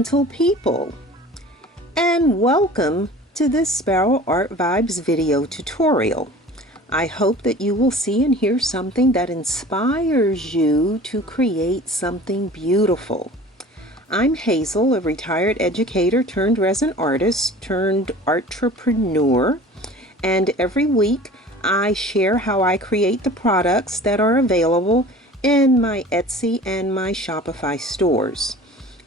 gentle people, and welcome to this Sparrow Art Vibes video tutorial. I hope that you will see and hear something that inspires you to create something beautiful. I'm Hazel, a retired educator turned resin artist turned entrepreneur, and every week I share how I create the products that are available in my Etsy and my Shopify stores.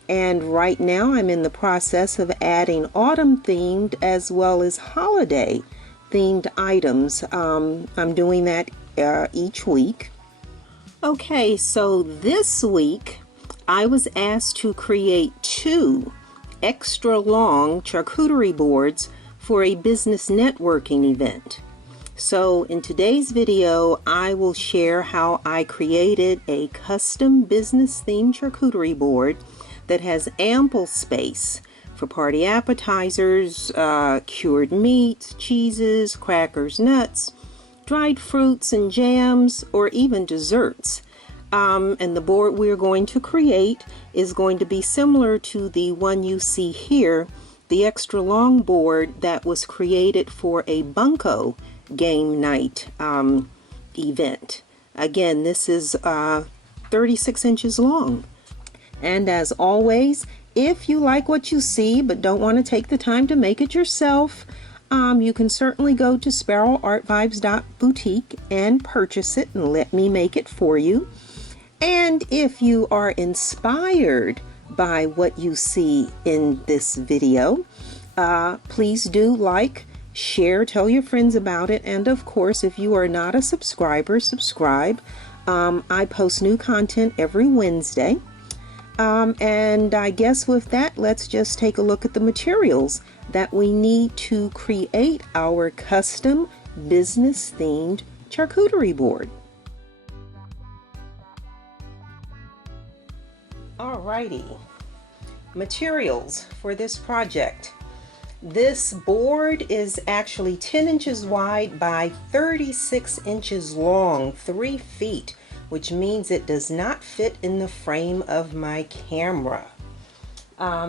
And right now I'm in the process of adding autumn themed as well as holiday themed items. I'm doing that each week. Okay, so this week I was asked to create 2 extra long charcuterie boards for a business networking event. So in today's video, I will share how I created a custom business themed charcuterie board that has ample space for party appetizers, cured meats, cheeses, crackers, nuts, dried fruits and jams, or even desserts. And the board we're going to create is going to be similar to the one you see here, the extra long board that was created for a bunco game night event. Again, this is 36 inches long. And as always, if you like what you see but don't want to take the time to make it yourself, you can certainly go to sparrowartvibes.boutique and purchase it and let me make it for you. And if you are inspired by what you see in this video, please do like, share, tell your friends about it, and of course, if you are not a subscriber, subscribe. I post new content every Wednesday. And I guess with that, let's just take a look at the materials that we need to create our custom business themed charcuterie board. Alrighty, materials for this project. This board is actually 10 inches wide by 36 inches long, 3 feet, which means it does not fit in the frame of my camera.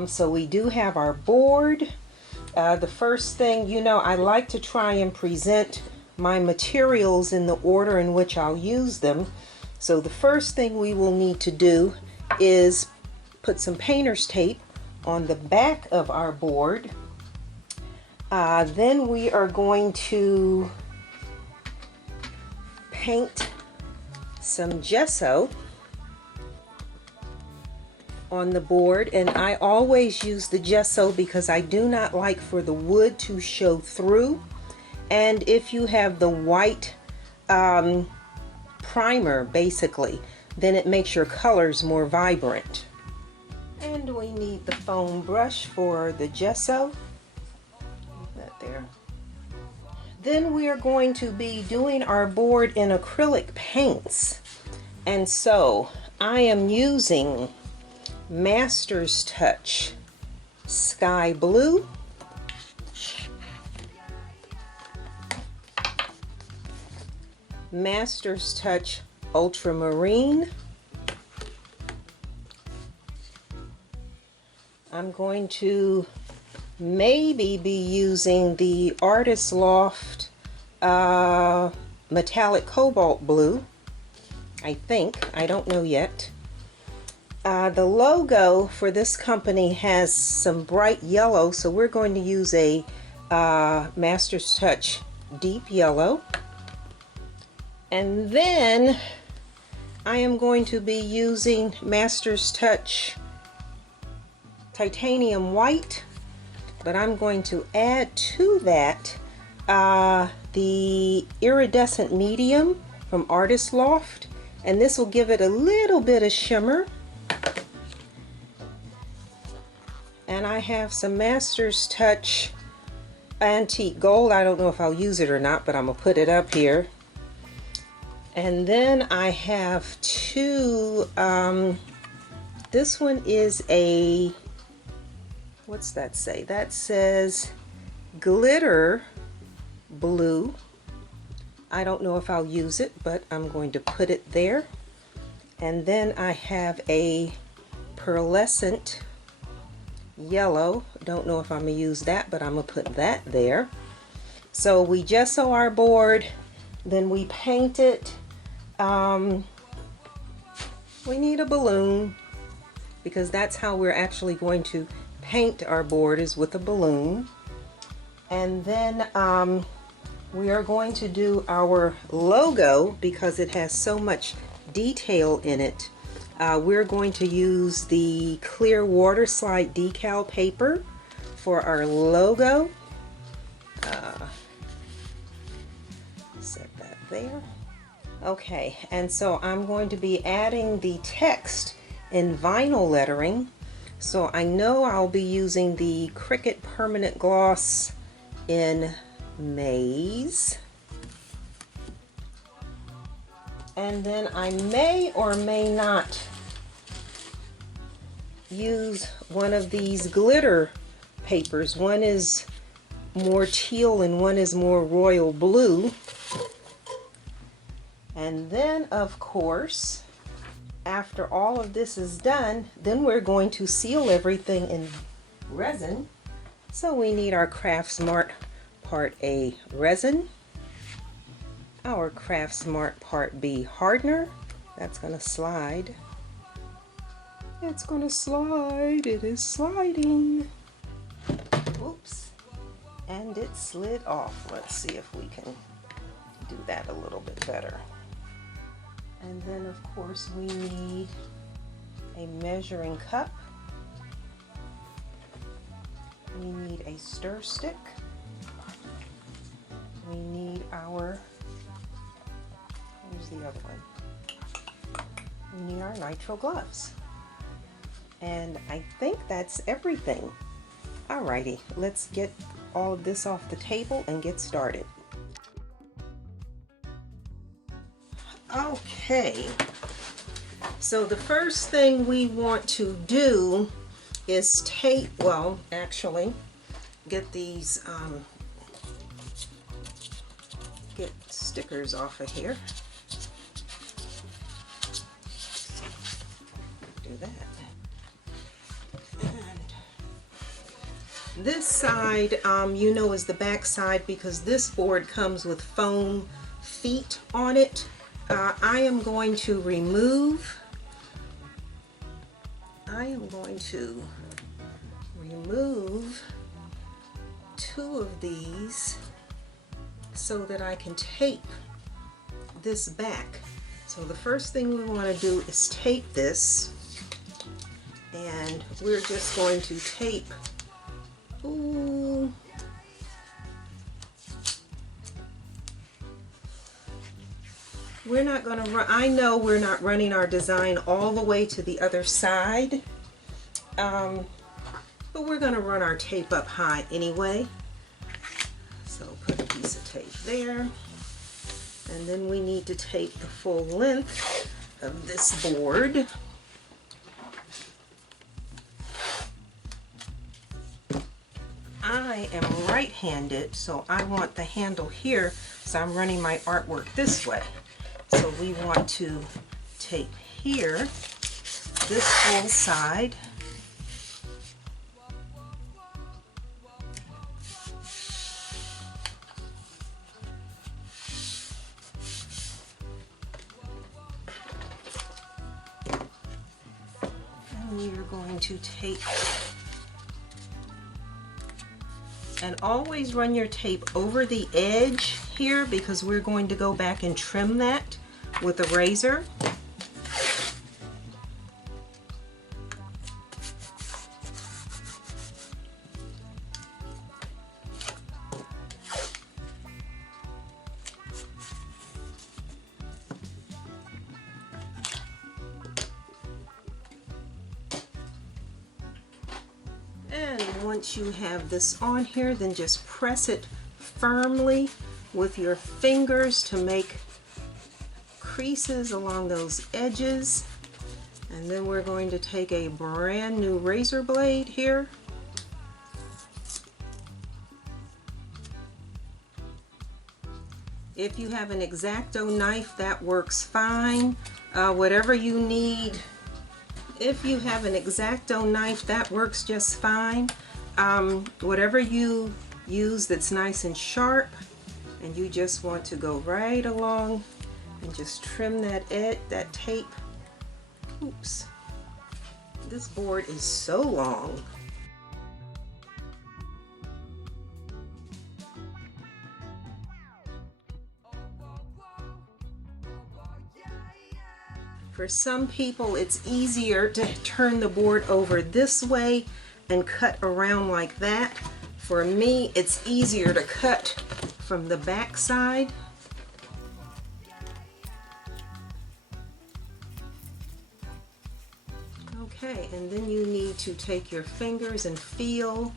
So we do have our board. The first thing, I like to try and present my materials in the order in which I'll use them. So the first thing we will need to do is put some painter's tape on the back of our board. Then we are going to paint some gesso on the board, and I always use the gesso because I do not like for the wood to show through. And if you have the white primer, basically, then it makes your colors more vibrant. And we need the foam brush for the gesso. That there. Then we are going to be doing our board in acrylic paints. And so I am using Master's Touch Sky Blue, Master's Touch Ultramarine. I'm going to maybe be using the Artist Loft metallic cobalt blue. I think, I don't know yet. The logo for this company has some bright yellow, so we're going to use a Master's Touch deep yellow. And then I am going to be using Master's Touch titanium white, but I'm going to add to that the iridescent medium from Artist Loft, and this will give it a little bit of shimmer. And I have some Master's Touch antique gold. I don't know if I'll use it or not, but I'm gonna put it up here. And then I have 2, this one is a, what's that say? That says glitter blue. I don't know if I'll use it, but I'm going to put it there. And then I have a pearlescent yellow. Don't know if I'm going to use that, but I'm going to put that there. So we gesso our board, then we paint it. We need a balloon because that's how we're actually going to paint our board, is with a balloon. And then we are going to do our logo because it has so much detail in it. We're going to use the clear water slide decal paper for our logo. Set that there. Okay, and so I'm going to be adding the text in vinyl lettering. So I know I'll be using the Cricut Permanent Gloss in maize. And then I may or may not use one of these glitter papers. One is more teal and one is more royal blue. And then, of course, after all of this is done, then we're going to seal everything in resin. So we need our Craft Smart Part A resin, our Craft Smart Part B hardener. That's going to slide. It's going to slide. It is sliding. Oops. And it slid off. Let's see if we can do that a little bit better. And then, of course, we need a measuring cup. We need a stir stick. We need our, here's the other one. We need our nitrile gloves. And I think that's everything. Alrighty, let's get all of this off the table and get started. Okay, so the first thing we want to do is tape, well, actually, get these, get stickers off of here. Do that. And this side, you know, is the back side because this board comes with foam feet on it. I am going to remove two of these so that I can tape this back. So the first thing we want to do is tape this, and we're just going to tape, ooh, we're not going to run, I know we're not running our design all the way to the other side, but we're going to run our tape up high anyway. So put a piece of tape there, and then we need to tape the full length of this board. I am right-handed, so I want the handle here, so I'm running my artwork this way. So we want to tape here, this whole side. And we are going to tape, and always run your tape over the edge here because we're going to go back and trim that with a razor. And once you have this on here, then just press it firmly with your fingers to make creases along those edges. And then we're going to take a brand new razor blade here. If you have an X-Acto knife, that works fine. Whatever you need If you have an X-Acto knife, that works just fine. Whatever you use that's nice and sharp, and you just want to go right along and just trim that tape. Oops. This board is so long. For some people, it's easier to turn the board over this way and cut around like that. For me, it's easier to cut from the back side. Okay, and then you need to take your fingers and feel,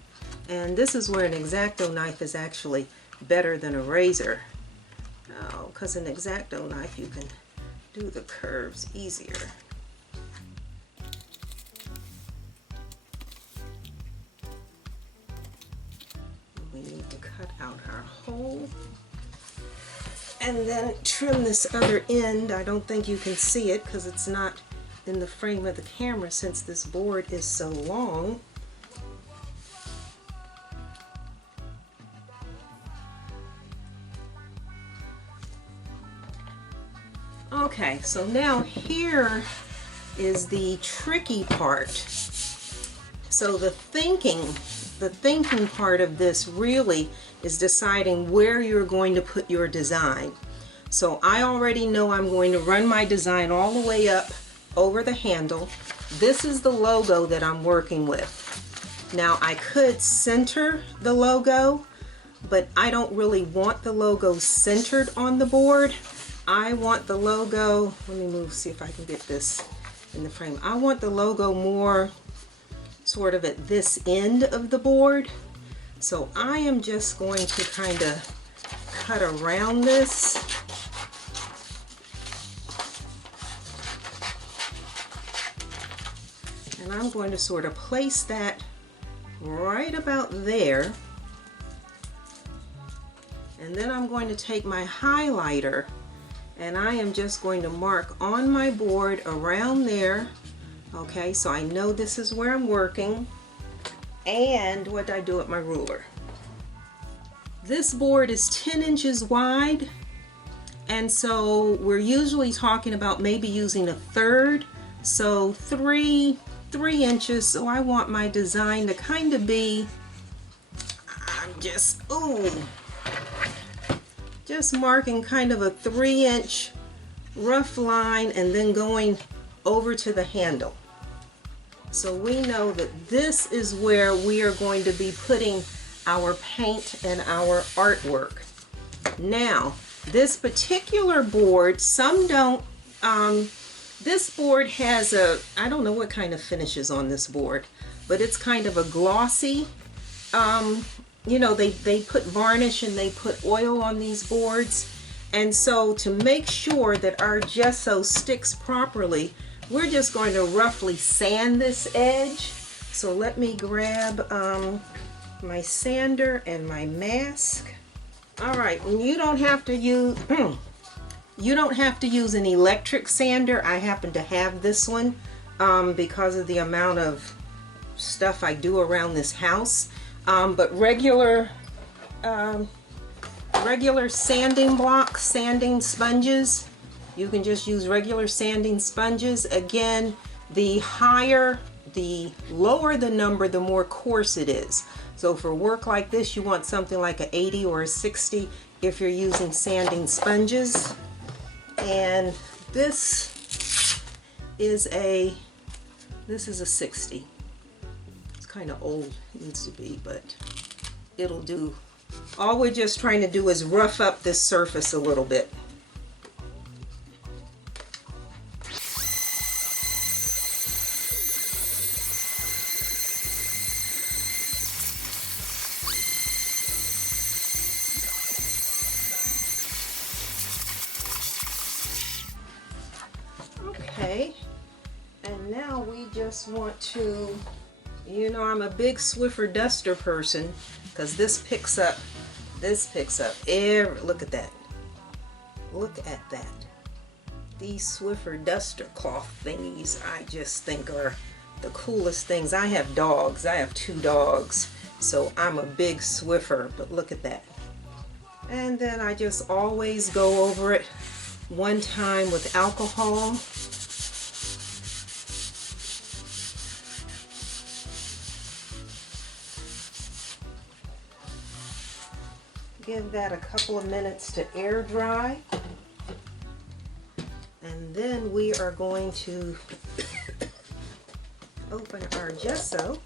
and this is where an X-Acto knife is actually better than a razor. Because an X-Acto knife, you can do the curves easier. We need to cut out our hole and then trim this other end. I don't think you can see it because it's not in the frame of the camera since this board is so long. Okay, so now here is the tricky part. So the thinking part of this really is deciding where you're going to put your design. So I already know I'm going to run my design all the way up over the handle. This is the logo that I'm working with. Now I could center the logo, but I don't really want the logo centered on the board. I want the logo, let me move, see if I can get this in the frame. I want the logo more sort of at this end of the board. So I am just going to kind of cut around this. And I'm going to sort of place that right about there. And then I'm going to take my highlighter and I am just going to mark on my board around there. Okay, so I know this is where I'm working. And what I do with my ruler. This board is 10 inches wide, and so we're usually talking about maybe using a third, so three inches. So I want my design to kind of be, I'm just marking kind of a 3-inch rough line and then going over to the handle. So we know that this is where we are going to be putting our paint and our artwork. Now, this particular board, some don't, this board has a, I don't know what kind of finish is on this board, but it's kind of a glossy, you know, they put varnish and they put oil on these boards. And so to make sure that our gesso sticks properly, we're just going to roughly sand this edge. So let me grab my sander and my mask. All right, and you don't have to use an electric sander. I happen to have this one because of the amount of stuff I do around this house. But regular sanding blocks, sanding sponges, you can just use regular sanding sponges. Again, the lower the number, the more coarse it is. So for work like this, you want something like an 80 or a 60 if you're using sanding sponges. And this is a 60. It's kind of old, it needs to be, but it'll do. All we're just trying to do is rough up this surface a little bit. Okay, and now we just want to, you know, I'm a big Swiffer duster person because this picks up look at that. Look at that. These Swiffer duster cloth thingies I just think are the coolest things. I have dogs. I have 2 dogs, so I'm a big Swiffer, but look at that. And then I just always go over it one time with alcohol. Give that a couple of minutes to air dry. And then we are going to open our gesso,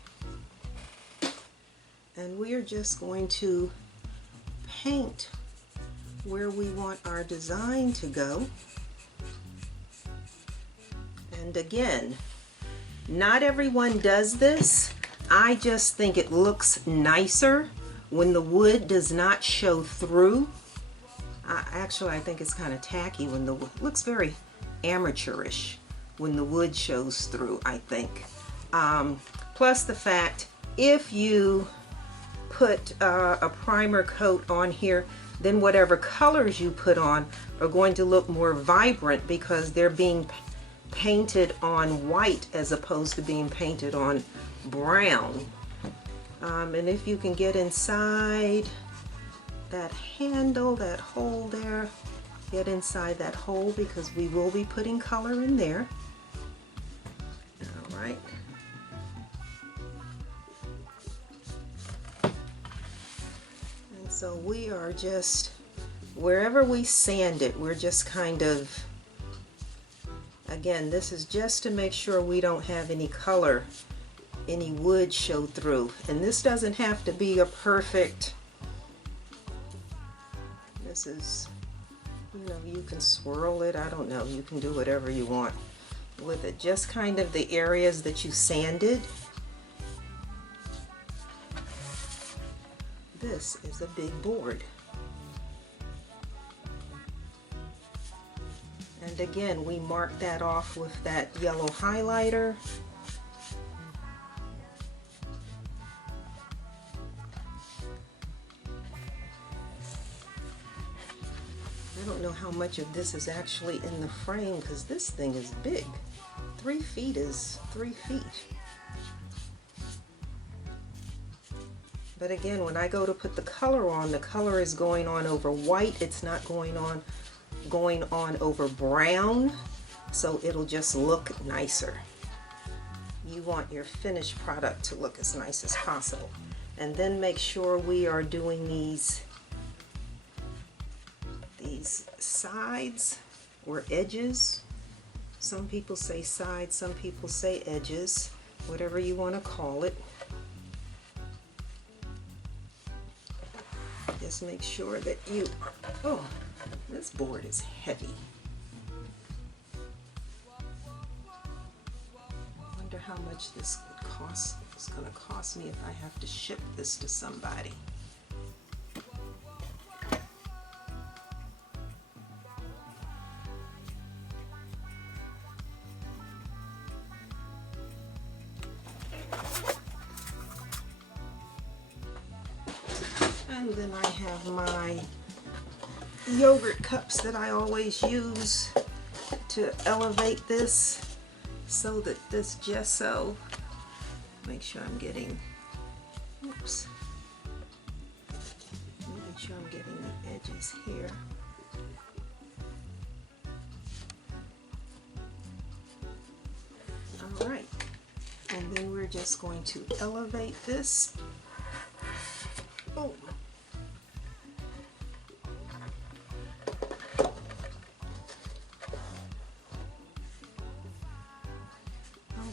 and we are just going to paint where we want our design to go. And again, not everyone does this. I just think it looks nicer when the wood does not show through. Actually, I think it's kind of tacky when the wood looks very amateurish when the wood shows through, I think. Plus the fact, if you put a primer coat on here, then whatever colors you put on are going to look more vibrant because they're being painted on white as opposed to being painted on brown. And if you can get inside that handle, that hole there, get inside that hole because we will be putting color in there. All right. And so we are just, wherever we sand it, we're just kind of, again, this is just to make sure we don't have any color, any wood show through. And this doesn't have to be a perfect, this is, you know, you can swirl it, I don't know, you can do whatever you want with it. Just kind of the areas that you sanded. This is a big board. And again, we mark that off with that yellow highlighter. I don't know how much of this is actually in the frame because this thing is big. 3 feet is 3 feet. But again, when I go to put the color on, the color is going on over white. It's not going on over brown, so it'll just look nicer. You want your finished product to look as nice as possible. And then make sure we are doing these sides or edges. Some people say sides, some people say edges, whatever you want to call it. Just make sure that you, oh, this board is heavy. I wonder how much this would cost. It's going to cost me if I have to ship this to somebody. And then I have my yogurt cups that I always use to elevate this so that this gesso, make sure I'm getting, oops, make sure I'm getting the edges here. All right, and then we're just going to elevate this. Oh.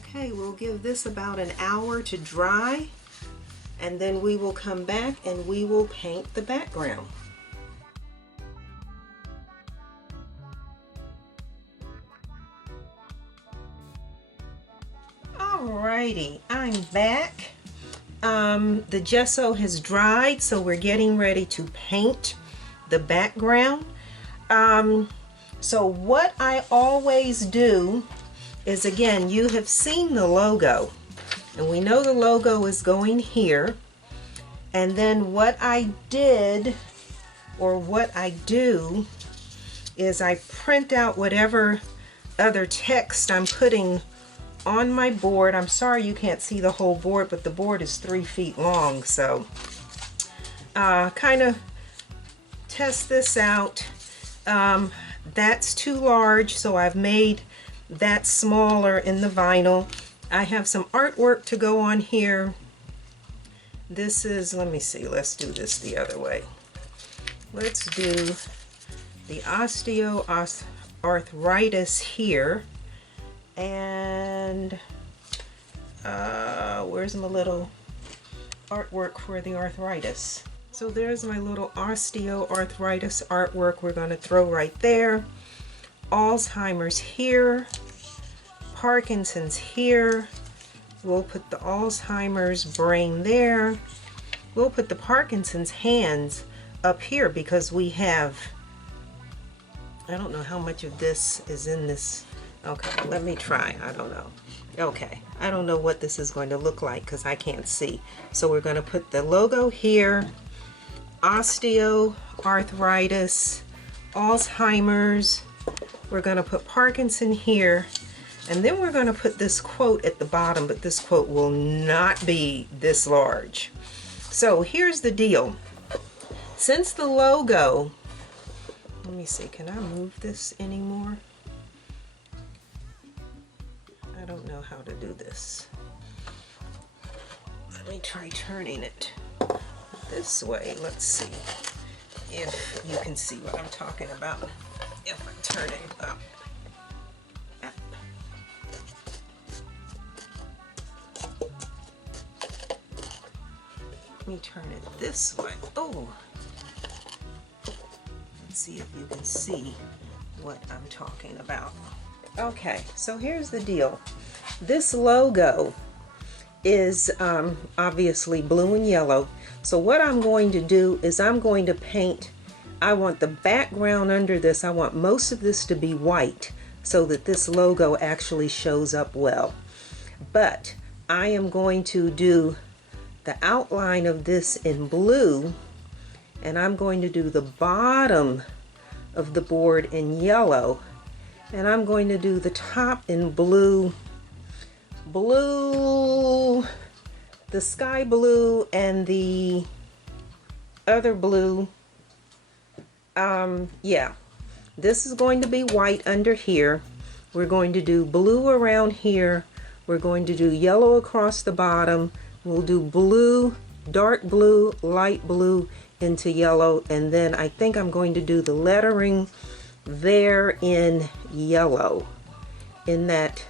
Okay, we'll give this about an hour to dry, and then we will come back and we will paint the background. Alrighty, I'm back. The gesso has dried, so we're getting ready to paint the background. So what I always do is, again, you have seen the logo, and we know the logo is going here. And then what I did, or what I do, is I print out whatever other text I'm putting on my board. I'm sorry you can't see the whole board, but the board is 3 feet long, so kind of test this out. That's too large, so I've made that smaller in the vinyl. I have some artwork to go on here. This is, let me see, let's do this the other way. Let's do the osteoarthritis here. And where's my little artwork for the arthritis? So there's my little osteoarthritis artwork we're going to throw right there. Alzheimer's here. Parkinson's here. We'll put the Alzheimer's brain there. We'll put the Parkinson's hands up here because we have, I don't know how much of this is in this. Okay, let me try. I don't know. Okay, I don't know what this is going to look like because I can't see. So we're going to put the logo here. Osteoarthritis, Alzheimer's. We're going to put Parkinson here, and then we're going to put this quote at the bottom, but this quote will not be this large. So here's the deal. Since the logo, let me see, can I move this anymore? I don't know how to do this. Let me try turning it this way. Let's see if you can see what I'm talking about. If I turn it up. Let me turn it this way. Oh, let's see if you can see what I'm talking about. Okay, so here's the deal. This logo is obviously blue and yellow. So what I'm going to do is I'm going to paint, I want the background under this, I want most of this to be white so that this logo actually shows up well. But I am going to do the outline of this in blue, and I'm going to do the bottom of the board in yellow, and I'm going to do the top in blue, the sky blue, and the other blue. Yeah, this is going to be white under here. We're going to do blue around here. We're going to do yellow across the bottom. We'll do blue, dark blue, light blue into yellow, and then I think I'm going to do the lettering there in yellow, in that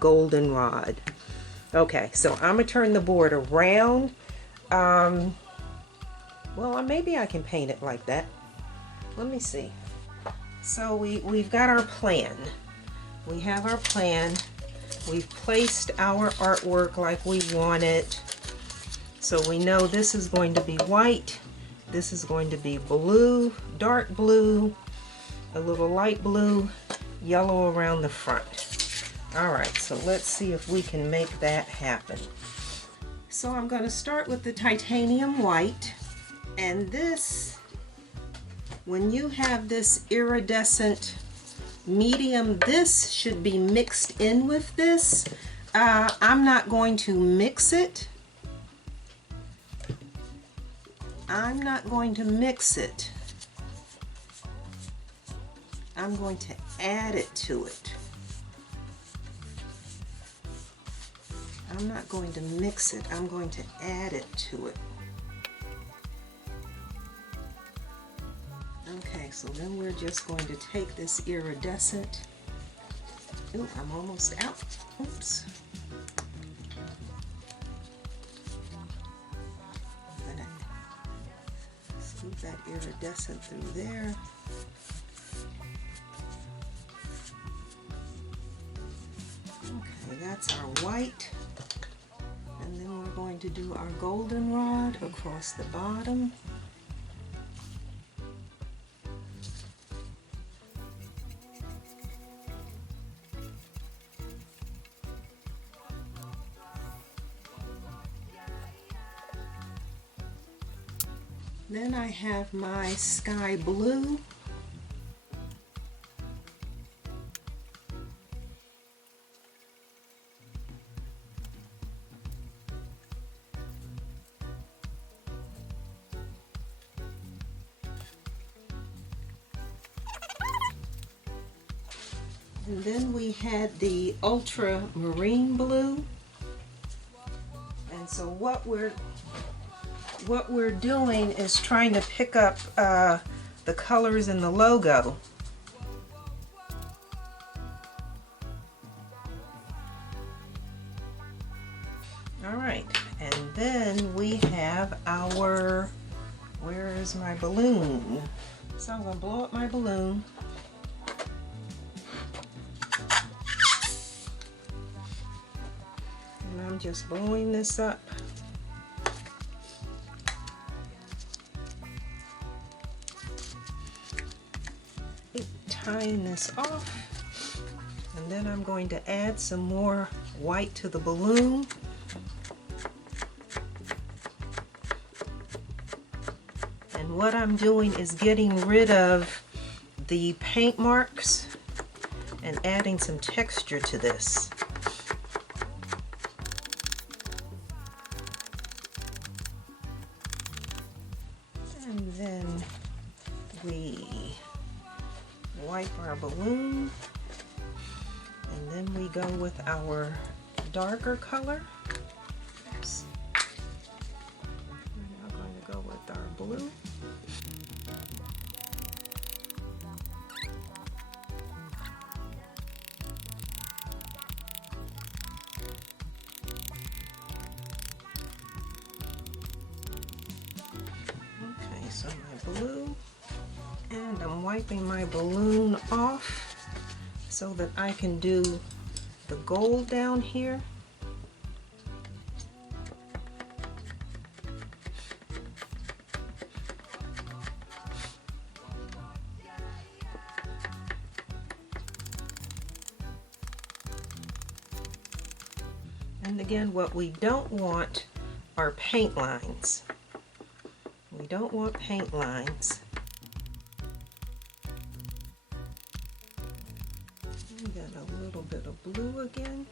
goldenrod. Okay, so I'm gonna turn the board around. Well, maybe I can paint it like that. Let me see. So we've got our plan. We have our plan. We've placed our artwork like we want it. So we know this is going to be white. This is going to be blue, dark blue, a little light blue, yellow around the front. All right, so let's see if we can make that happen. So I'm going to start with the titanium white, and this, when you have this iridescent medium, this should be mixed in with this. I'm not going to mix it. I'm not going to mix it. I'm going to add it to it. I'm not going to mix it. I'm going to add it to it. Okay, so then we're just going to take this iridescent. Ooh, I'm almost out. Oops. I'm gonna scoop that iridescent through there. Okay, that's our white. And then we're going to do our goldenrod across the bottom. Then I have my sky blue. And then we had the ultramarine blue. And so what we're doing is trying to pick up the colors in the logo. All right, and then we have our, where is my balloon? So I'm gonna blow up my balloon. And I'm just blowing this up. Tying this off, and then I'm going to add some more white to the balloon. And what I'm doing is getting rid of the paint marks and adding some texture to this. And then we wipe our balloon, and then we go with our darker color. Oops. We're now going to go with our blue. Okay, so my blue. And I'm wiping my balloon off so that I can do the gold down here. And again, what we don't want are paint lines. We don't want paint lines. Got a little bit of blue again.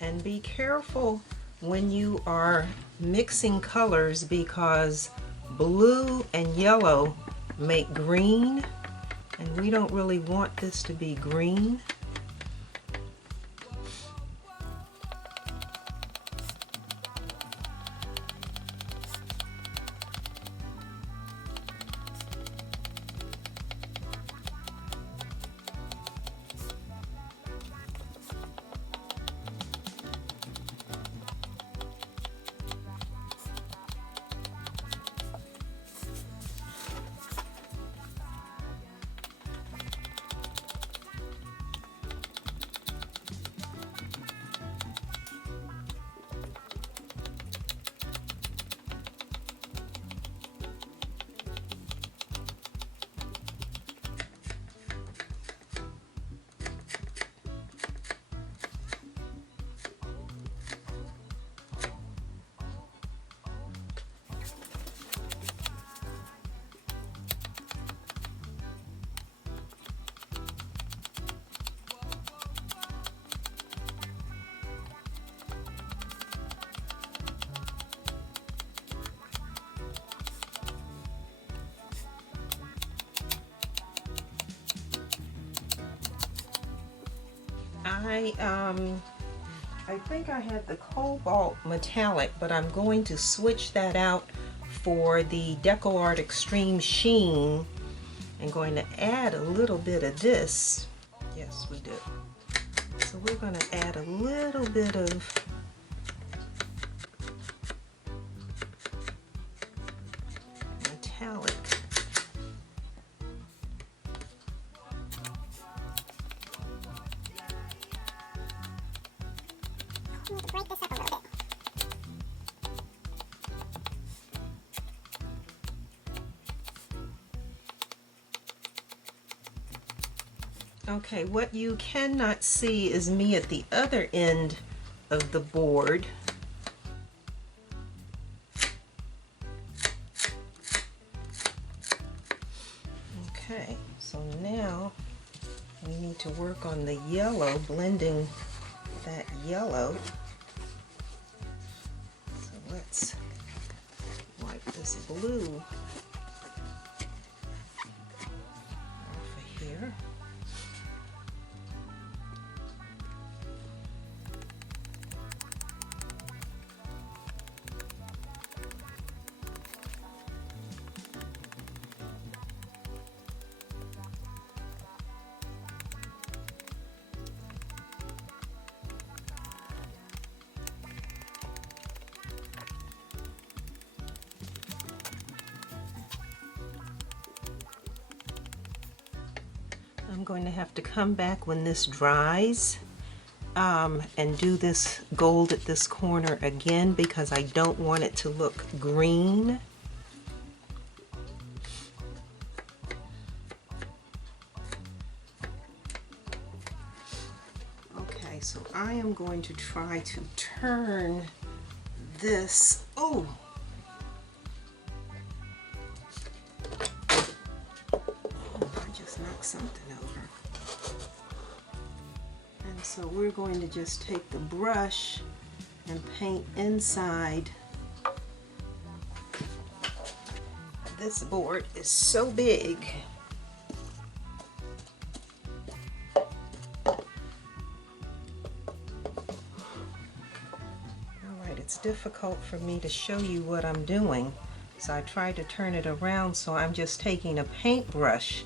And be careful when you are mixing colors, because blue and yellow make green, and we don't really want this to be green. I think I had the cobalt metallic, but I'm going to switch that out for the Decal Art Extreme Sheen. I'm going to add a little bit of this. Yes, we do. So we're going to add a little bit of metallic. Break this up a little bit. Okay, what you cannot see is me at the other end of the board. Okay, so now we need to work on the yellow, blending that yellow. So let's wipe this blue off of I'm going to have to come back when this dries and do this gold at this corner again because I don't want it to look green. Okay, so I am going to try to turn this. Oh! I just knocked something over. And so we're going to just take the brush and paint inside. This board is so big. Alright, it's difficult for me to show you what I'm doing. So I tried to turn it around, so I'm just taking a paintbrush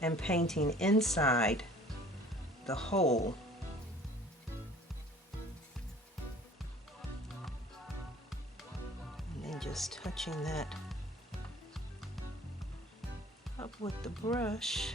and painting inside the hole. And then just touching that up with the brush.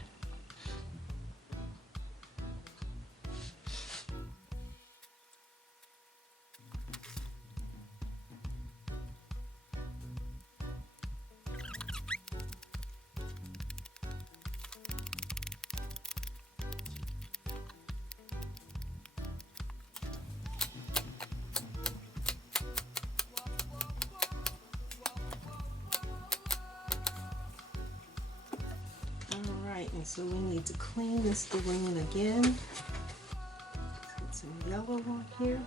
And so we need to clean this balloon again. Let's get some yellow on here.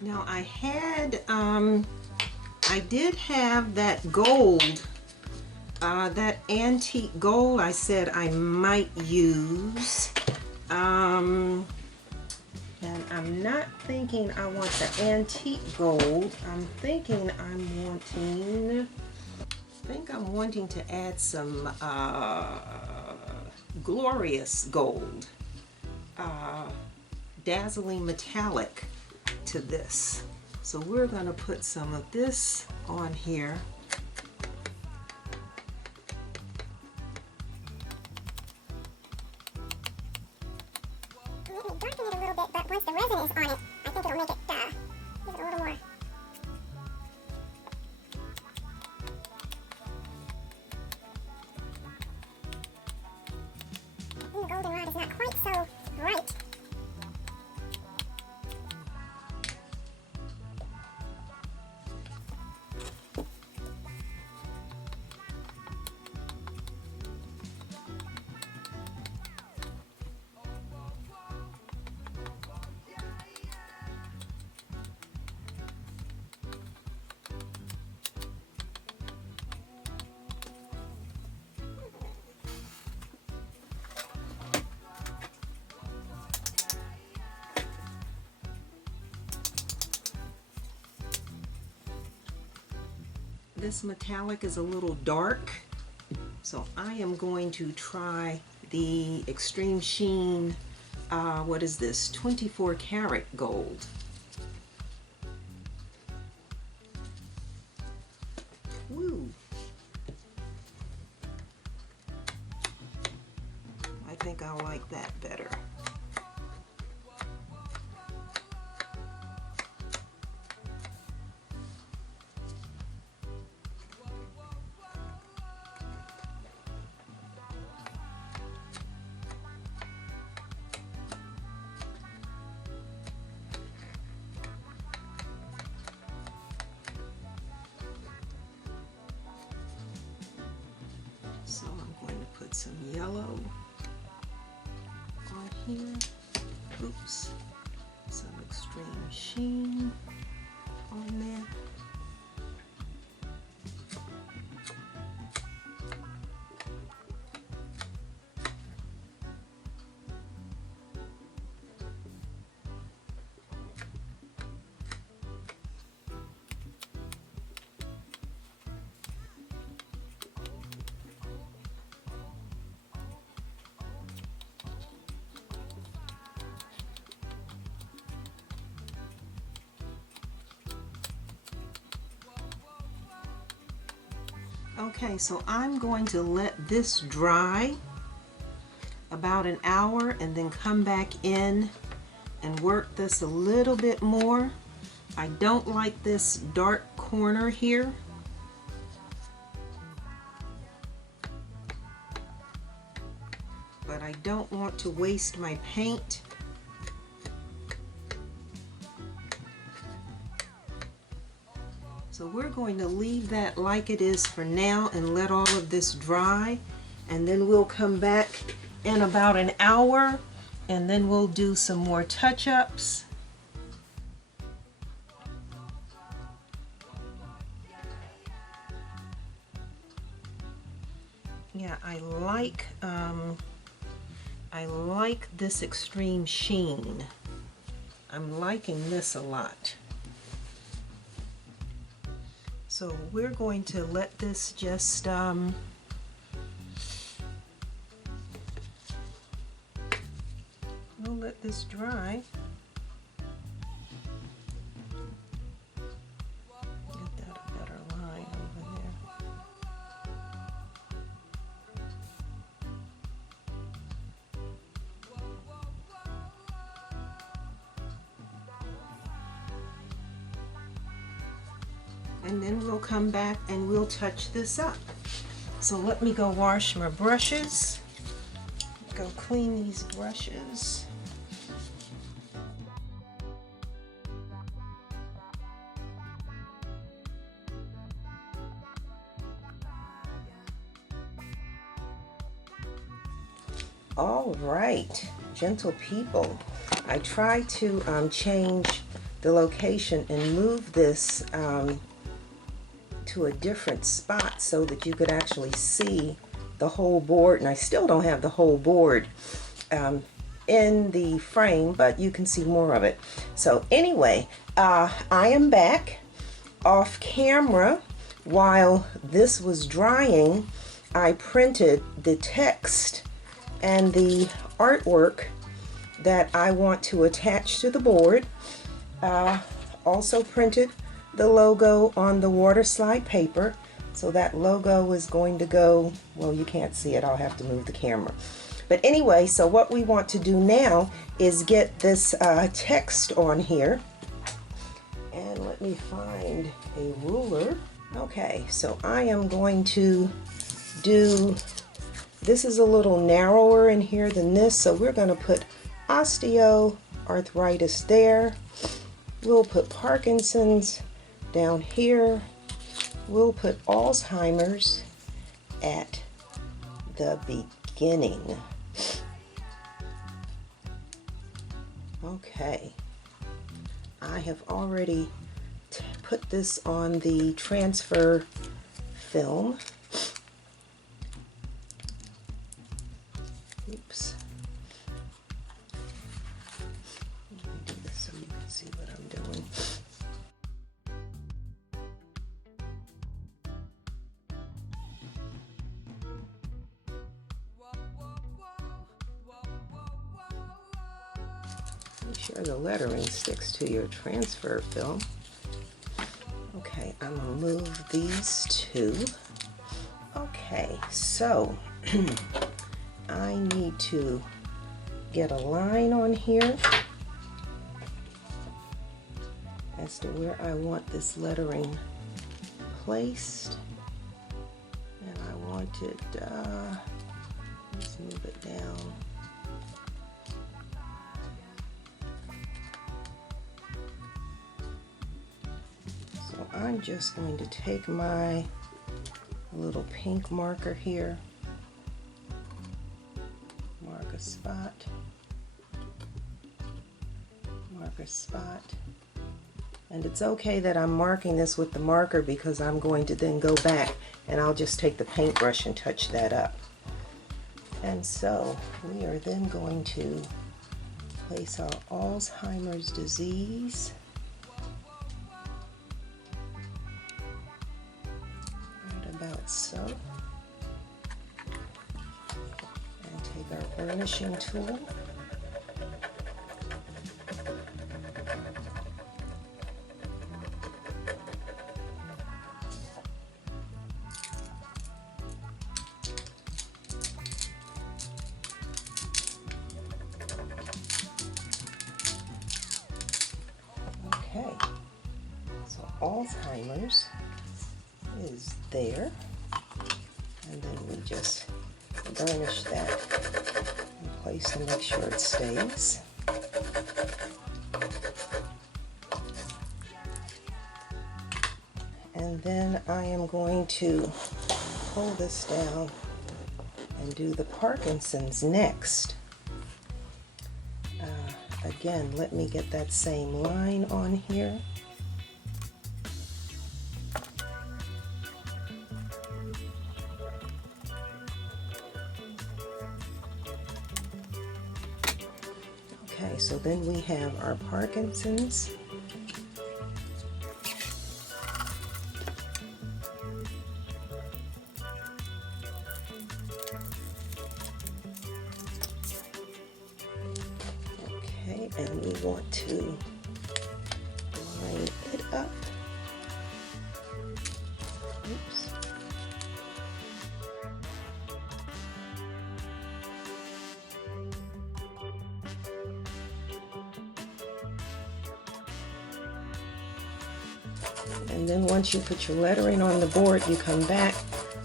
Now I did have that gold, that antique gold I said I might use. And I'm not thinking I want the antique gold. I'm thinking I'm wanting to add some glorious gold, dazzling metallic to this. So we're going to put some of this on here. Darken it a little bit, but once the resin is on it, I think it'll make it, give it a little more. The goldenrod is not quite so bright. This metallic is a little dark, so I am going to try the Extreme Sheen, what is this, 24 karat gold. Woo! I think I like that better. So I'm going to put some yellow on here. Oops. Some Extreme Sheen on there. Okay, so I'm going to let this dry about an hour and then come back in and work this a little bit more. I don't like this dark corner here. But I don't want to waste my paint. So we're going to leave that like it is for now and let all of this dry, and then we'll come back in about an hour and then we'll do some more touch-ups. Yeah, I like this extreme sheen. I'm liking this a lot. So we're going to let this just we'll let this dry. Get that a better line over there. And then we'll come back and we'll touch this up. So let me go wash my brushes. Go clean these brushes. All right, gentle people, I tried to change the location and move this to a different spot so that you could actually see the whole board, and I still don't have the whole board in the frame, but you can see more of it. So anyway, I am back off camera. While this was drying, I printed the text and the artwork that I want to attach to the board. Also printed the logo on the water slide paper. So that logo is going to go, well, you can't see it, I'll have to move the camera. But anyway, so what we want to do now is get this text on here. And let me find a ruler. Okay, so I am going to do, this is a little narrower in here than this, so we're going to put osteoarthritis there. We'll put Parkinson's down here. We'll put Alzheimer's at the beginning. Okay, I have already put this on the transfer film. Oops. Let me do this so you can see what I'm doing. Make sure the lettering sticks to your transfer film. Okay, I'm gonna move these two. Okay, so I need to get a line on here as to where I want this lettering placed, and I want it, let's move it down. So I'm just going to take my little pink marker here, mark a spot, mark a spot. And it's okay that I'm marking this with the marker because I'm going to then go back and I'll just take the paintbrush and touch that up. And so we are then going to place our Alzheimer's disease right about so. And take our burnishing tool. Alzheimer's is there. And then we just burnish that in place to make sure it stays. And then I am going to pull this down and do the Parkinson's next. Again, let me get that same line on here. Okay, so then we have our Parkinson's. Okay, and we want to line it up. Oops. And then once you put your lettering on the board, you come back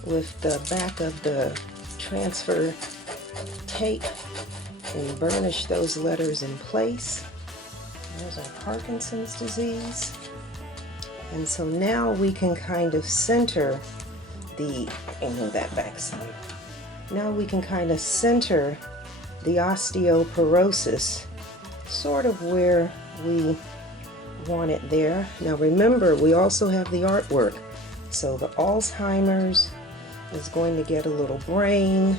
with the back of the transfer tape and burnish those letters in place. There's our Parkinson's disease. And so now we can kind of center the, move that back some. Now we can kind of center the osteoporosis sort of where we want it there. Now remember, we also have the artwork. So the Alzheimer's is going to get a little brain.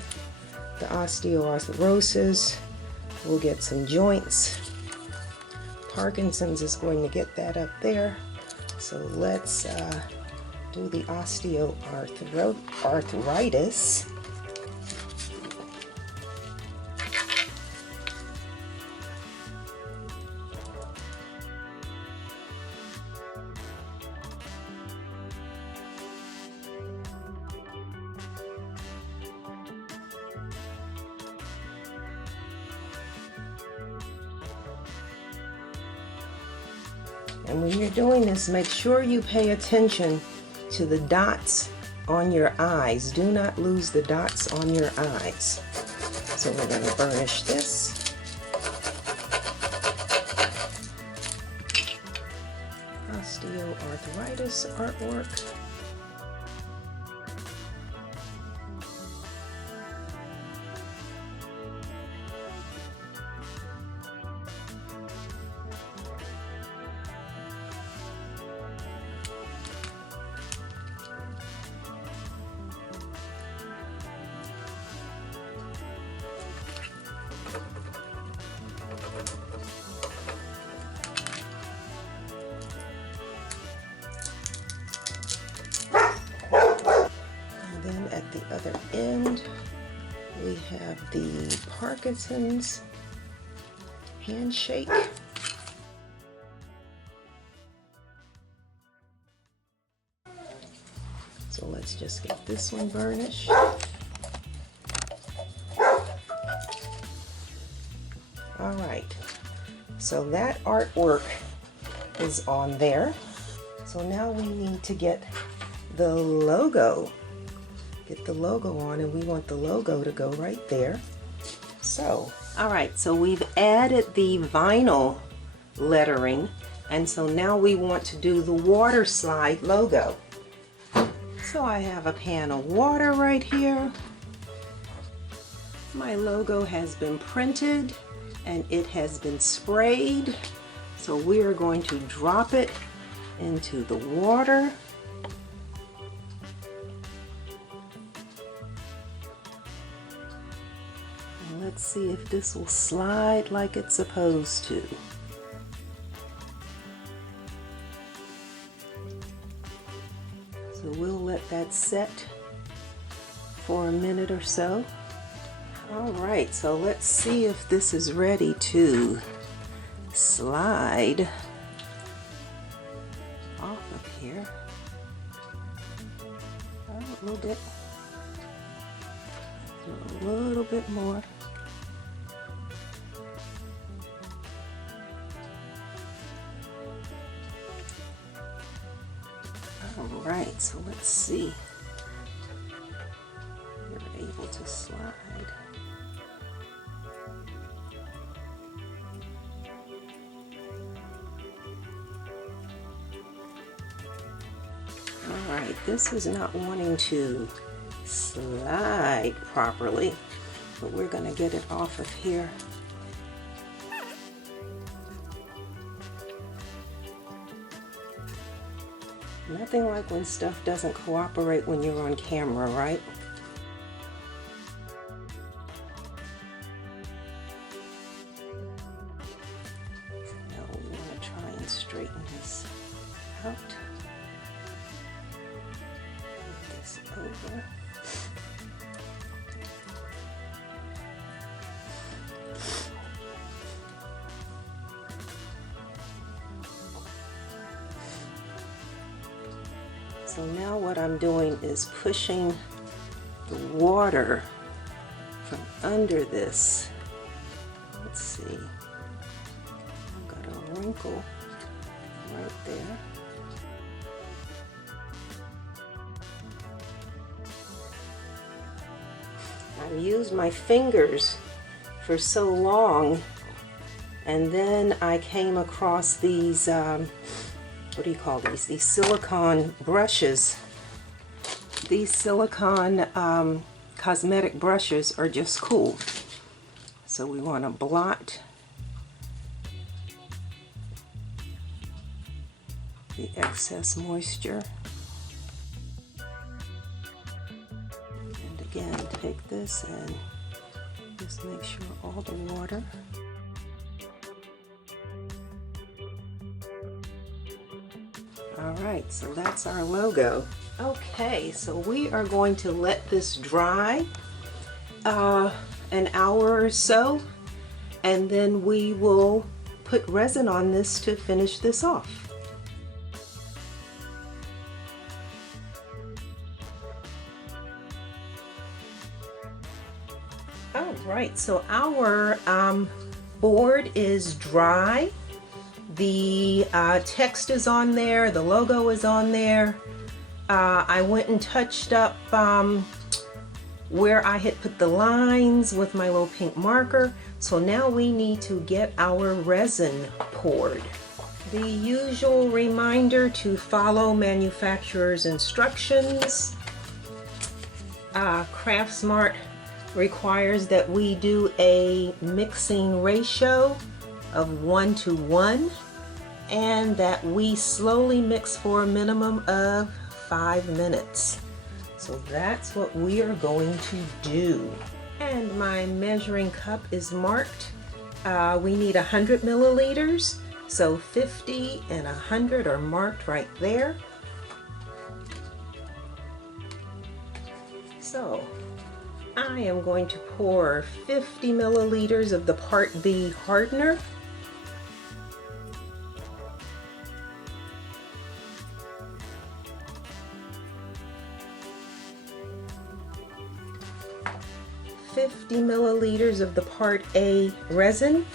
The osteoarthrosis will get some joints. Parkinson's is going to get that up there. So let's do the osteoarthritis. And when you're doing this, make sure you pay attention to the dots on your eyes. Do not lose the dots on your eyes. So we're going to burnish this. Osteoarthritis artwork. Then at the other end, we have the Parkinson's handshake. So let's just get this one burnished. All right, so that artwork is on there. So now we need to get the logo. Get the logo on, and we want the logo to go right there. So, all right, so we've added the vinyl lettering, and so now we want to do the water slide logo. So I have a pan of water right here. My logo has been printed and it has been sprayed. So we are going to drop it into the water. Let's see if this will slide like it's supposed to. So we'll let that set for a minute or so. All right, so let's see if this is ready to slide off of here. Oh, a little bit. A little bit more. Alright, so let's see. You're able to slide. Alright, this is not wanting to slide properly, but we're going to get it off of here. Nothing like when stuff doesn't cooperate when you're on camera, right? Now we want to try and straighten this out. Move this over. So now what I'm doing is pushing the water from under this. Let's see, I've got a wrinkle right there. I've used my fingers for so long, and then I came across these what do you call these? These silicone brushes. These silicone cosmetic brushes are just cool. So we want to blot the excess moisture. And again, take this and just make sure all the water . Alright, so that's our logo. Okay, so we are going to let this dry an hour or so, and then we will put resin on this to finish this off. Alright, so our board is dry. The text is on there, the logo is on there. I went and touched up where I had put the lines with my little pink marker. So now we need to get our resin poured. The usual reminder to follow manufacturer's instructions. Craftsmart requires that we do a mixing ratio of 1:1, and that we slowly mix for a minimum of 5 minutes. So that's what we are going to do. And my measuring cup is marked. We need 100 milliliters, so 50 and 100 are marked right there. So I am going to pour 50 milliliters of the Part B hardener. $50 milliliters of the Part A resin,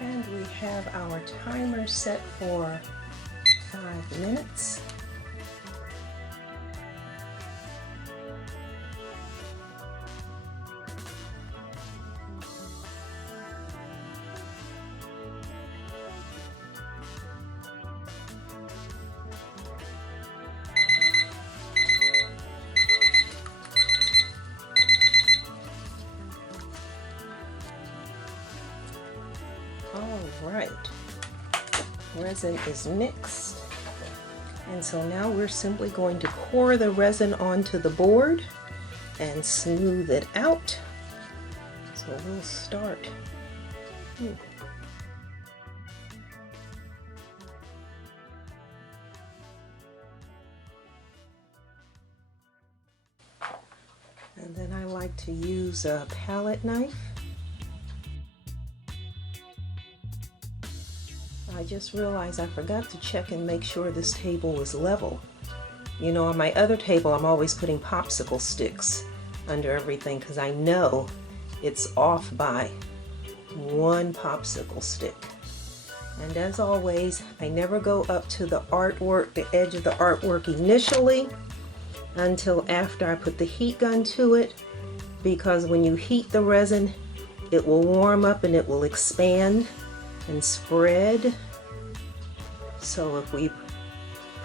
and we have our timer set for 5 minutes. Alright, resin is mixed, and so now we're simply going to pour the resin onto the board and smooth it out. So we'll start. And then I like to use a palette knife. I just realized I forgot to check and make sure this table was level. You know, on my other table, I'm always putting popsicle sticks under everything because I know it's off by one popsicle stick. And as always, I never go up to the artwork, the edge of the artwork initially until after I put the heat gun to it, because when you heat the resin, it will warm up and it will expand and spread. So if we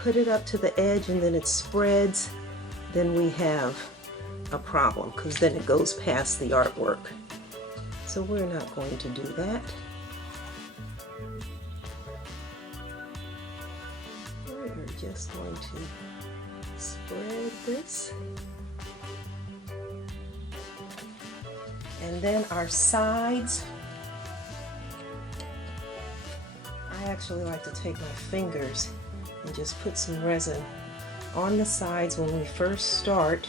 put it up to the edge and then it spreads, then we have a problem because then it goes past the artwork. So we're not going to do that. We're just going to spread this. And then our sides, I actually like to take my fingers and just put some resin on the sides when we first start.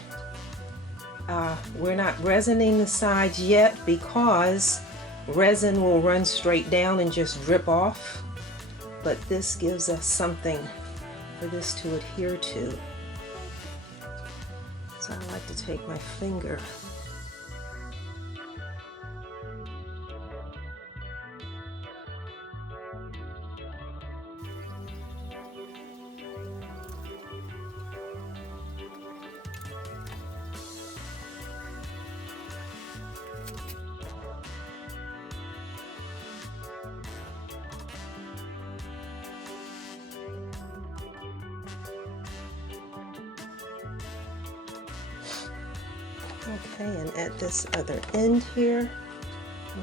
We're not resining the sides yet because resin will run straight down and just drip off, but this gives us something for this to adhere to. So I like to take my finger okay, and at this other end here,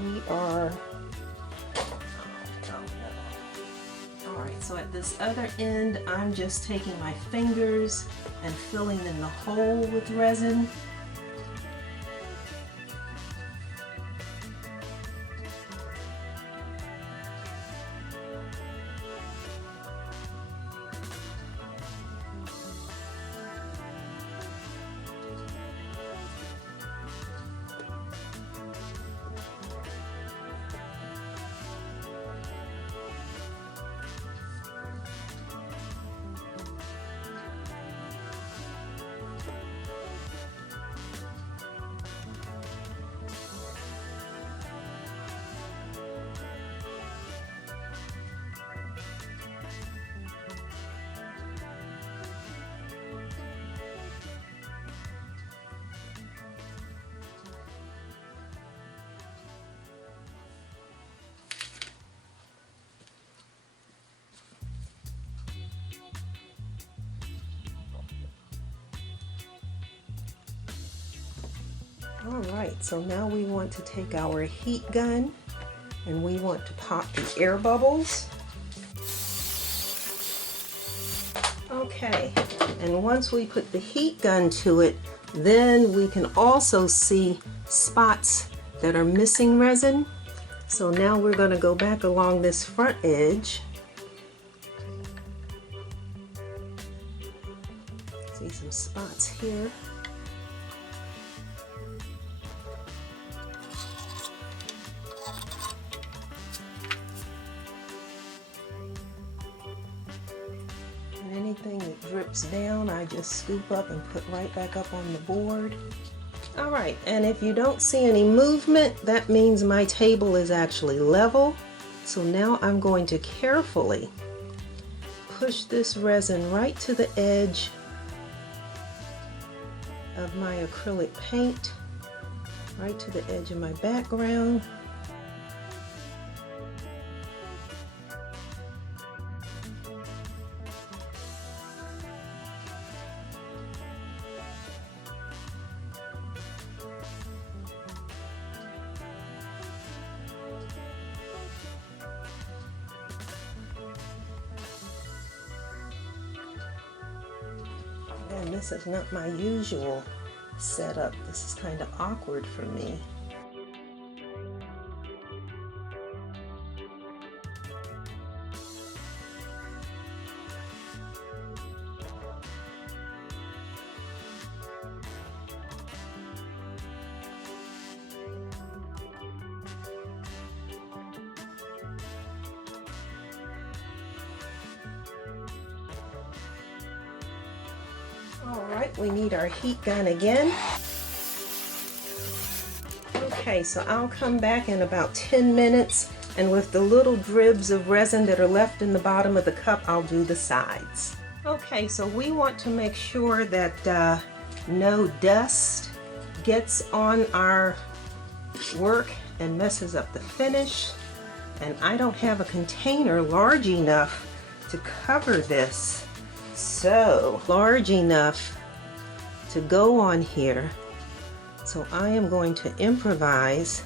we are, alright, so at this other end, I'm just taking my fingers and filling in the hole with resin. Alright, so now we want to take our heat gun and we want to pop the air bubbles. Okay, and once we put the heat gun to it, then we can also see spots that are missing resin. So now we're going to go back along this front edge. See some spots here. Anything that drips down, I just scoop up and put right back up on the board. Alright, and if you don't see any movement, that means my table is actually level. So now I'm going to carefully push this resin right to the edge of my acrylic paint, right to the edge of my background. And this is not my usual setup. This is kind of awkward for me. All right, we need our heat gun again. Okay, so I'll come back in about 10 minutes, and with the little dribs of resin that are left in the bottom of the cup, I'll do the sides. Okay, so we want to make sure that no dust gets on our work and messes up the finish. And I don't have a container large enough to cover this. So, large enough to go on here. So I am going to improvise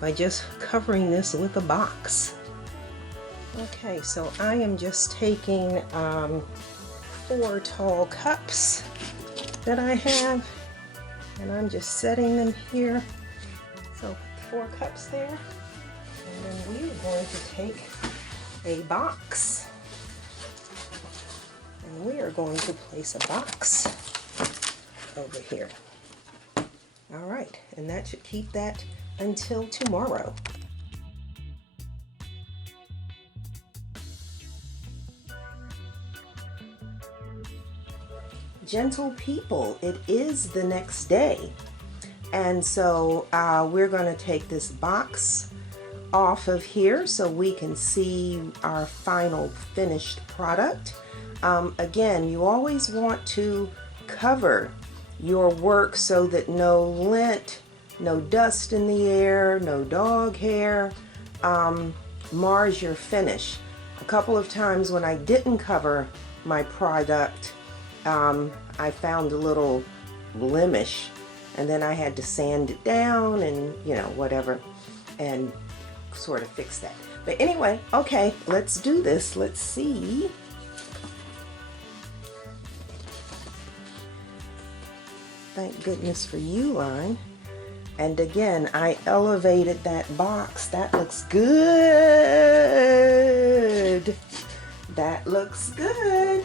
by just covering this with a box. Okay, so I am just taking 4 tall cups that I have, and I'm just setting them here. So 4 cups there, and then we are going to take a box, and we are going to place a box over here. All right, and that should keep that until tomorrow. Gentle people, it is the next day, and so we're going to take this box off of here so we can see our final finished product. Again, you always want to cover your work so that no lint, no dust in the air, no dog hair mars your finish. A couple of times when I didn't cover my product, I found a little blemish, and then I had to sand it down and, you know, whatever, and sort of fix that. But anyway, okay, let's do this. Let's see. Thank goodness for Uline. And again, I elevated that box. That looks good. That looks good.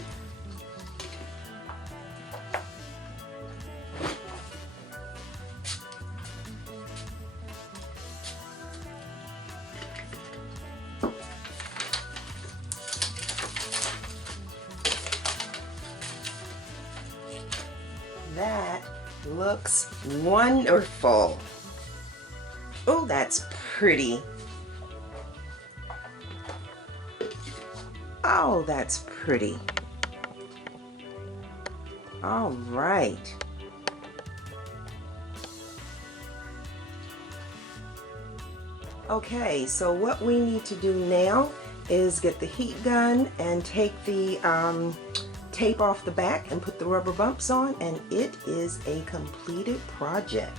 That looks wonderful. Oh, that's pretty. Oh, that's pretty. All right. Okay, so what we need to do now is get the heat gun and take the tape off the back and put the rubber bumps on, and it is a completed project.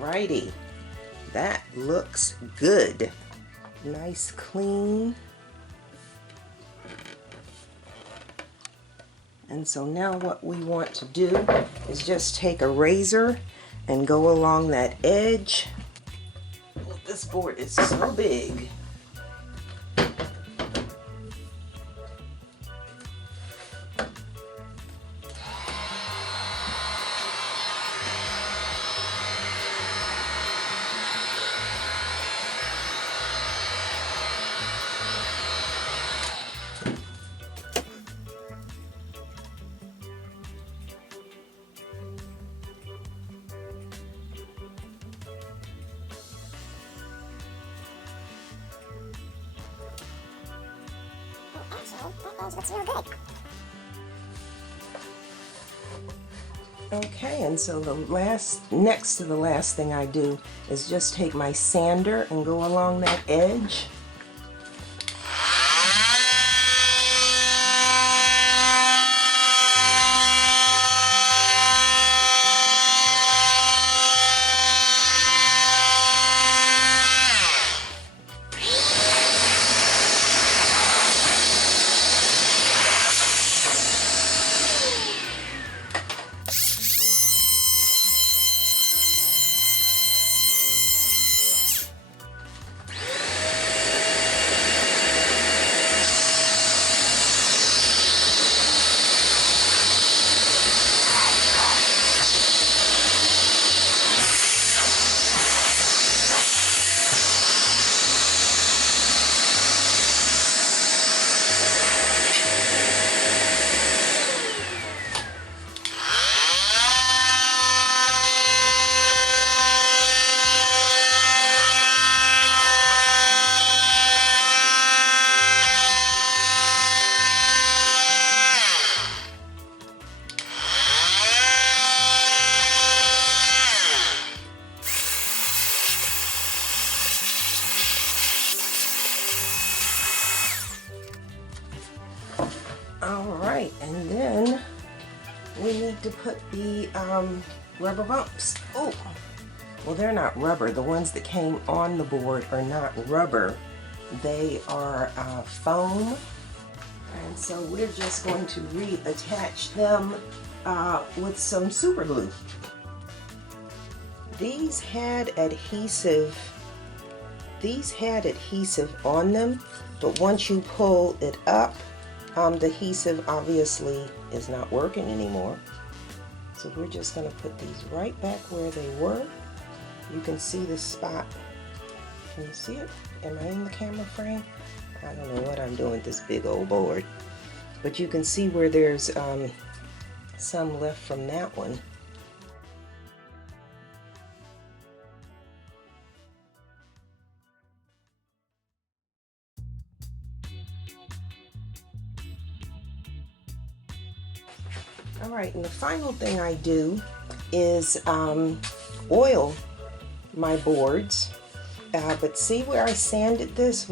Alrighty, that looks good. Nice, clean. And so now what we want to do is just take a razor and go along that edge. This board is so big. Actually, that edge looks real good. Okay, and so next to the last thing I do is just take my sander and go along that edge. Alright, and then we need to put the rubber bumps. Oh, well, they're not rubber. The ones that came on the board are not rubber. They are foam. And so we're just going to reattach them with some super glue. These had adhesive on them, but once you pull it up, the adhesive obviously is not working anymore. So we're just going to put these right back where they were. You can see the spot. Can you see it? Am I in the camera frame? I don't know what I'm doing with this big old board. But you can see where there's some left from that one. Alright, and the final thing I do is oil my boards. But see where I sanded this?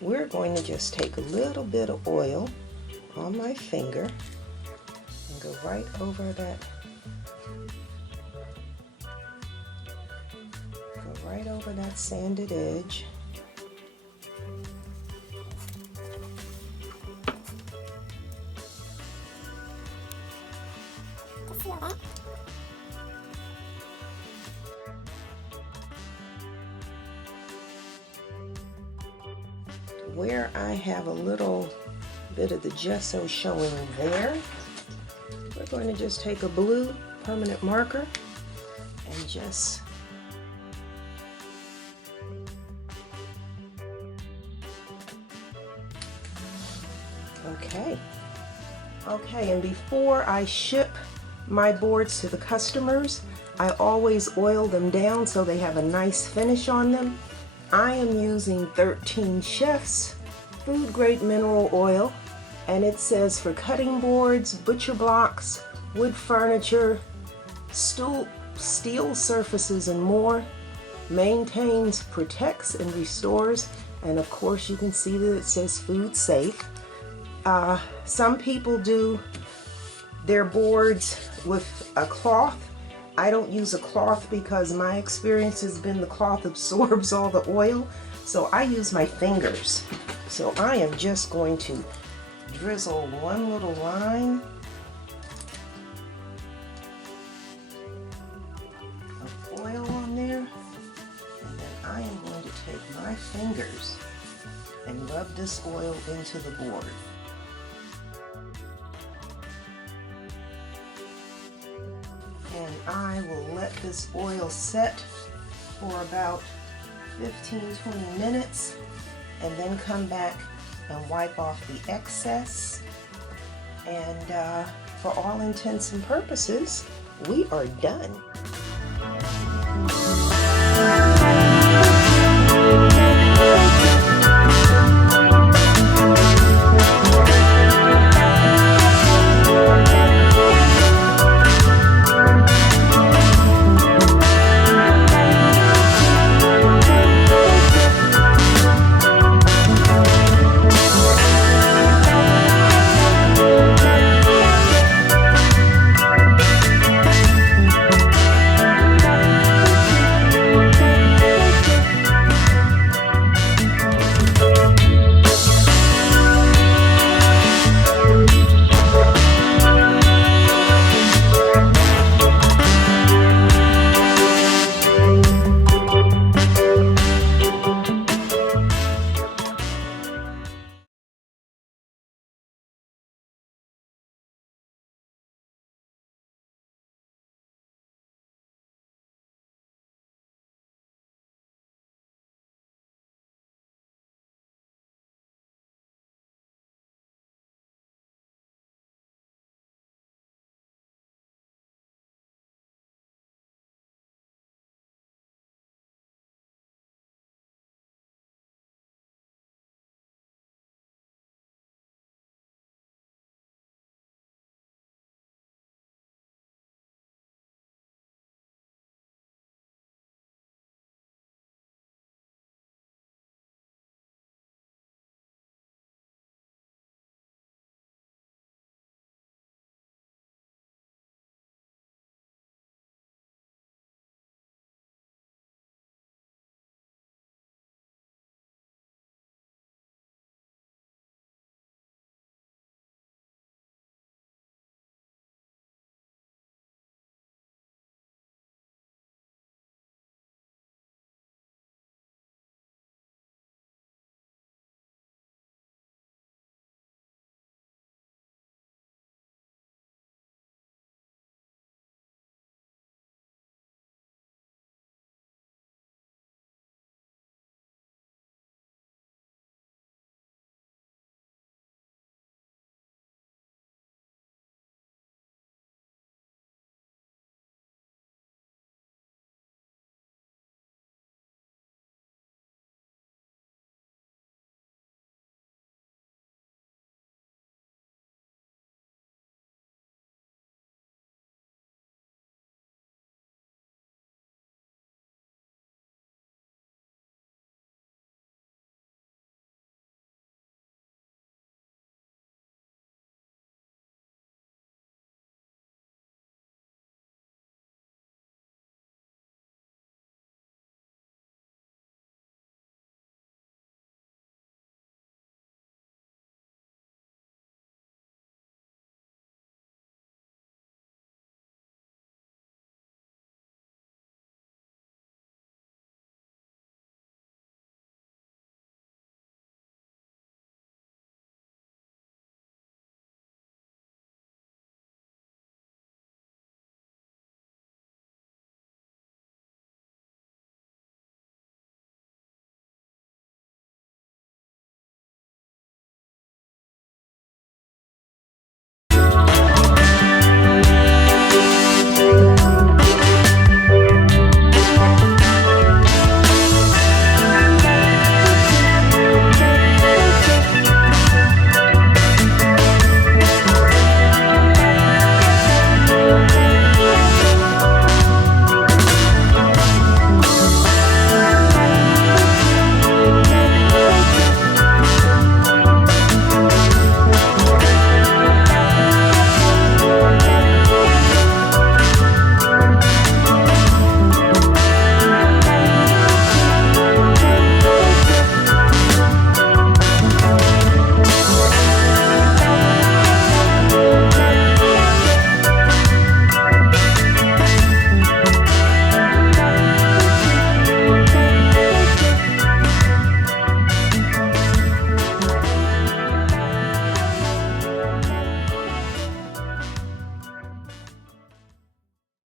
We're going to just take a little bit of oil on my finger and go right over that. Go right over that sanded edge. Where I have a little bit of the gesso showing there, we're going to just take a blue permanent marker and just okay, and before I ship my boards to the customers, I always oil them down so they have a nice finish on them. I am using 13 Chefs food grade mineral oil, and it says for cutting boards, butcher blocks, wood furniture, steel surfaces, and more. Maintains, protects, and restores. And of course you can see that it says food safe. Some people do their boards with a cloth. I don't use a cloth because my experience has been the cloth absorbs all the oil, so I use my fingers. So I am just going to drizzle one little line of oil on there, and then I am going to take my fingers and rub this oil into the board. And I will let this oil set for about 15-20 minutes and then come back and wipe off the excess. And for all intents and purposes, we are done.